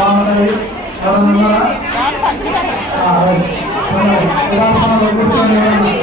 బాగుంటుంది కూర్చొని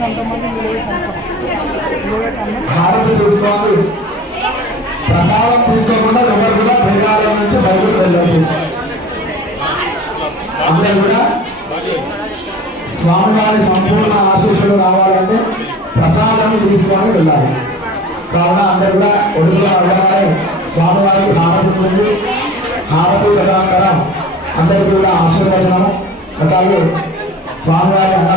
అంతమంది ఆ, హారతి తీసుకోవాలి ప్రసాదం తీసుకోకుండా ఎవరు కూడా దేవాలయం నుంచి బయటకు వెళ్ళదు అందరూ కూడా స్వామివారి సంపూర్ణ ఆశీస్సులు రావాలంటే ప్రసాదం తీసుకొని వెళ్ళాలి. కావున అందరూ కూడా ఒడుగులో అడగాలి స్వామివారికి హారతి ఉంది హారతి ప్రకారం అందరికీ కూడా ఆశీర్వచనము. అలాగే స్వామివారి అన్న